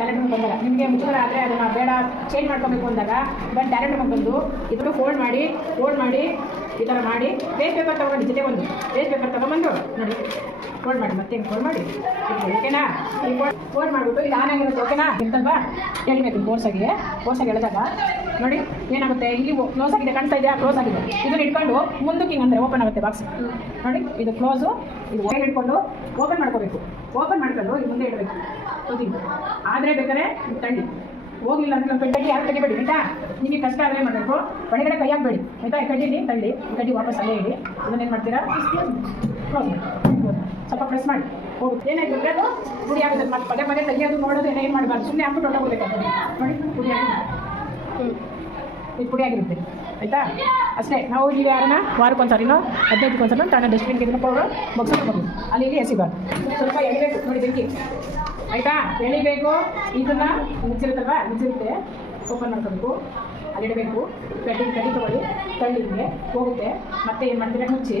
Talent room ಬಂದಾಗ ನಿಮಗೆ ಮುಚ್ಚಳ ಆದರೆ ಅದನ್ನು ಬೇಡ ಚೇಂಜ್ ಮಾಡ್ಕೊಬೇಕು ಅಂದಾಗ ಟ್ಯಾಲೆಂಟ್ ರೂಮ್ ಬಂದು ಇದನ್ನು ಫೋಲ್ಡ್ ಮಾಡಿ ಈ ಥರ ಮಾಡಿ ವೇಸ್ಟ್ ಪೇಪರ್ ತೊಗೊಂಡು ಜೊತೆ ಒಂದು ವೇಸ್ಟ್ ಪೇಪರ್ ತೊಗೊಂಬಂದು ನೋಡಿ ಫೋಲ್ಡ್ ಮಾಡಿ ಮತ್ತೆ ಫೋಲ್ಡ್ ಮಾಡಿ ಓಕೆನಾ. ಈ ಫೋಲ್ಡ್ ಮಾಡಿಬಿಟ್ಟು ಇದು ಆನ್ ಆಗಿರುತ್ತೆ ಓಕೆನಾ. ಎಂತಲ್ವಾ ಎಳಿಬೇಕು ಫೋರ್ಸಾಗಿ ಎಳೆದಾಗ ನೋಡಿ ಏನಾಗುತ್ತೆ, ಇಲ್ಲಿ ಕ್ಲೋಸ್ ಆಗಿದೆ ಕಾಣ್ತಾ ಇದೆಯಾ, ಕ್ಲೋಸ್ ಆಗಿದೆ. ಇದನ್ನು ಇಟ್ಕೊಂಡು ಮುಂದಕ್ಕೆ ಹಿಂಗೆ ಅಂದರೆ ಓಪನ್ ಆಗುತ್ತೆ ಬಾಕ್ಸ್ ನೋಡಿ. ಇದು ಕ್ಲೋಸು, ಇದು ಒಳಗೆ ಇಟ್ಕೊಂಡು ಓಪನ್ ಮಾಡ್ಕೋಬೇಕು. ಓಪನ್ ಮಾಡ್ಕೊಂಡು ಇದು ಮುಂದೆ ಇಡಬೇಕು ಕೂತಿದ್ದು. ಆದರೆ ಬೇಕಾದ್ರೆ ತಳ್ಳಿ ಹೋಗಿಲ್ಲ ಅಂದ್ರೆ ನಮ್ಮ ಕಡ್ಡಿ ಯಾರು ತೆಗಿಬೇಡಿ ಆಯಿತಾ. ನಿಮಗೆ ಕಷ್ಟ ಆದರೆ ಮಾಡಬೇಕು, ಒಳಗಡೆ ಕೈ ಹಾಕಬೇಡಿ ಆಯಿತಾ. ಈ ಕಡ್ಡಿಲಿ ತಳ್ಳಿ, ಈ ಕಡ್ಡಿ ವಾಪಸ್ ಅಲ್ಲೇ ಇಡಿ. ಇದನ್ನೇನು ಮಾಡ್ತೀರಾ, ಕ್ಲೋಸ್ ಮಾಡಿ ಸ್ವಲ್ಪ ಪ್ರೆಸ್ ಮಾಡಿ ಹೋಗುತ್ತೆ. ಏನಾಯ್ತು ಅಂದರೆ ಅದು ಪುಡಿ ಆಗುತ್ತೆ. ಮತ್ತೆ ಪದೇ ಪದೇ ತೆಗಿಯೋದು ನೋಡೋದು ಏನು ಮಾಡಬಾರ್ದು, ಸುಮ್ಮನೆ ಹಾಕ್ಬಿಟ್ಟು ಹೊಟ್ಟೋಗ್ಬೇಕಾಗ್ತದೆ ನೋಡಿ. ಪುಡಿ ಆಗಿ ಇದು ಪುಡಿ ಆಗಿರುತ್ತೆ ಆಯಿತಾ. ಅಷ್ಟೇ. ನಾವು ಈಗ ಯಾರನ್ನ ವಾರಕ್ಕೊಂದ್ಸರಿನೋ 15 ಒಂದ್ಸಲ ತಾನೇ ಡಸ್ಟ್ಬಿನ್ಗೆ ಇದನ್ನು ಪೌಡರ್ ಬಗ್ಸ್ಕೊಂಡು ಅಲ್ಲಿ ಇಲ್ಲಿ ಎಸಿಬಾರ್ದು. ಸ್ವಲ್ಪ ಎಳಿಬೇಕು ನೋಡಿ ಬೆಂಕಿ ಆಯಿತಾ, ಎಳಿಬೇಕು. ಇದನ್ನು ಮುಚ್ಚಿರುತ್ತಲ್ವ, ಮುಚ್ಚಿರುತ್ತೆ ಓಪನ್ ಮಾಡ್ಕೋಬೇಕು, ಅಲ್ಲಿ ಇಡಬೇಕು. ಕಡ್ಡಿ ತೊಗೊಳ್ಳಿ, ತಳ್ಳಿಗೆ ಹೋಗುತ್ತೆ. ಮತ್ತೆ ಏನು ಮಾಡ್ತೀರಾ, ಮುಚ್ಚಿ